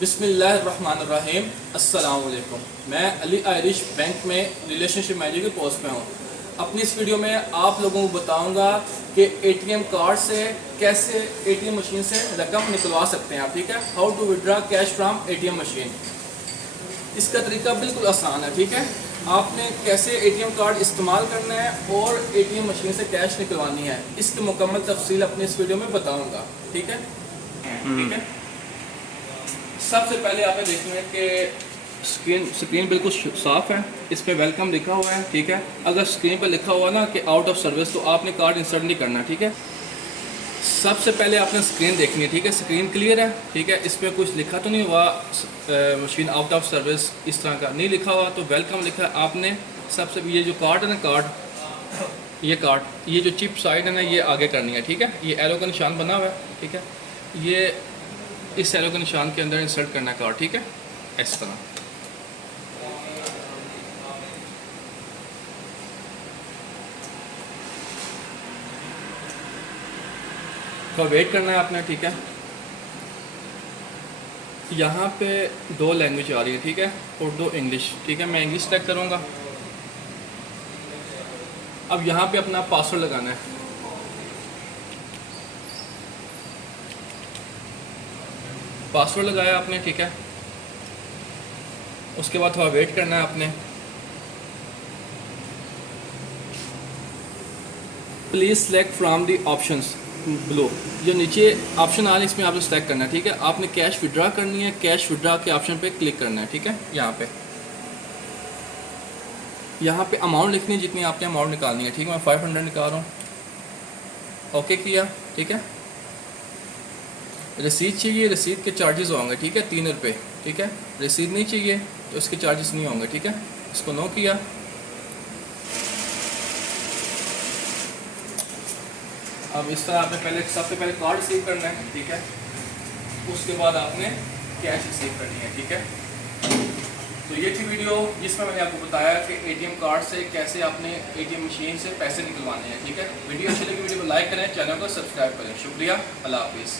बिस्मिल्लाहिर्रहमानिर्रहीम। अस्सलाम वालेकुम। मैं अली आयरिश बैंक में रिलेशनशिप मैनेजर की पोस्ट पे हूँ। अपनी इस वीडियो में आप लोगों को बताऊंगा कि एटीएम कार्ड से कैसे एटीएम मशीन से रकम निकलवा सकते हैं आप। ठीक है, how to withdraw cash from ATM machine. इसका तरीका बिल्कुल आसान है। ठीक है, आपने कैसे एटीएम कार्ड इस्तेमाल करना है और एटीएम मशीन से कैश निकलवानी है, इसकी मुकम्मल तफसील अपनी इस वीडियो में बताऊँगा। ठीक है, ठीक है। सबसे पहले आपने देखना है कि स्क्रीन बिल्कुल साफ़ है, इस पर वेलकम लिखा हुआ है। ठीक है, अगर स्क्रीन पर लिखा हुआ ना कि आउट ऑफ सर्विस, तो आपने कार्ड इंसर्ट नहीं करना। ठीक है, सबसे पहले आपने स्क्रीन देखनी है। ठीक है, स्क्रीन क्लियर है। ठीक है, इस पर कुछ लिखा तो नहीं हुआ मशीन आउट ऑफ सर्विस, इस तरह का नहीं लिखा हुआ, तो वेलकम लिखा है। आपने सबसे ये जो कार्ड है ना, ये जो चिप साइड है ना, ये आगे करनी है। ठीक है, ये एरो का निशान बना हुआ है। ठीक है, ये इस एरो के निशान के अंदर इंसर्ट करना है कार्ड। ठीक है, इस तरह। तो वेट करना है आपने। ठीक है, यहाँ पे दो लैंग्वेज आ रही है। ठीक है, उर्दू इंग्लिश। ठीक है, मैं इंग्लिश सेलेक्ट करूँगा। अब यहाँ पे अपना पासवर्ड लगाना है। पासवर्ड लगाया आपने। ठीक है, उसके बाद थोड़ा वेट करना है आपने। Please select from the options below, जो नीचे ऑप्शन आ रहे हैं इसमें आपने सेलेक्ट करना है। ठीक है, आपने कैश विड्रा करनी है, कैश विड्रा के ऑप्शन पे क्लिक करना है। ठीक है, यहाँ पे अमाउंट लिखनी है जितनी आपने अमाउंट निकालनी है। ठीक है, मैं 500 निकाल रहा हूँ। ओके किया। ठीक है, रसीद चाहिए, रसीद के चार्जेस होंगे। ठीक है, 3 रुपये। ठीक है, रसीद नहीं चाहिए तो इसके चार्जेस नहीं होंगे। ठीक है, इसको नो किया। अब इस तरह आपने सबसे पहले कार्ड रिसीव करना है। ठीक है, उसके बाद आपने कैश रिसीव करनी है। ठीक है, तो ये थी वीडियो जिसमें मैंने आपको बताया कि एटीएम कार्ड से कैसे आपने एटीएम मशीन से पैसे निकलवाने हैं। ठीक है, वीडियो अच्छी लगी वीडियो को लाइक करें, चैनल को सब्सक्राइब करें। शुक्रिया, अल्लाह हाफिज़।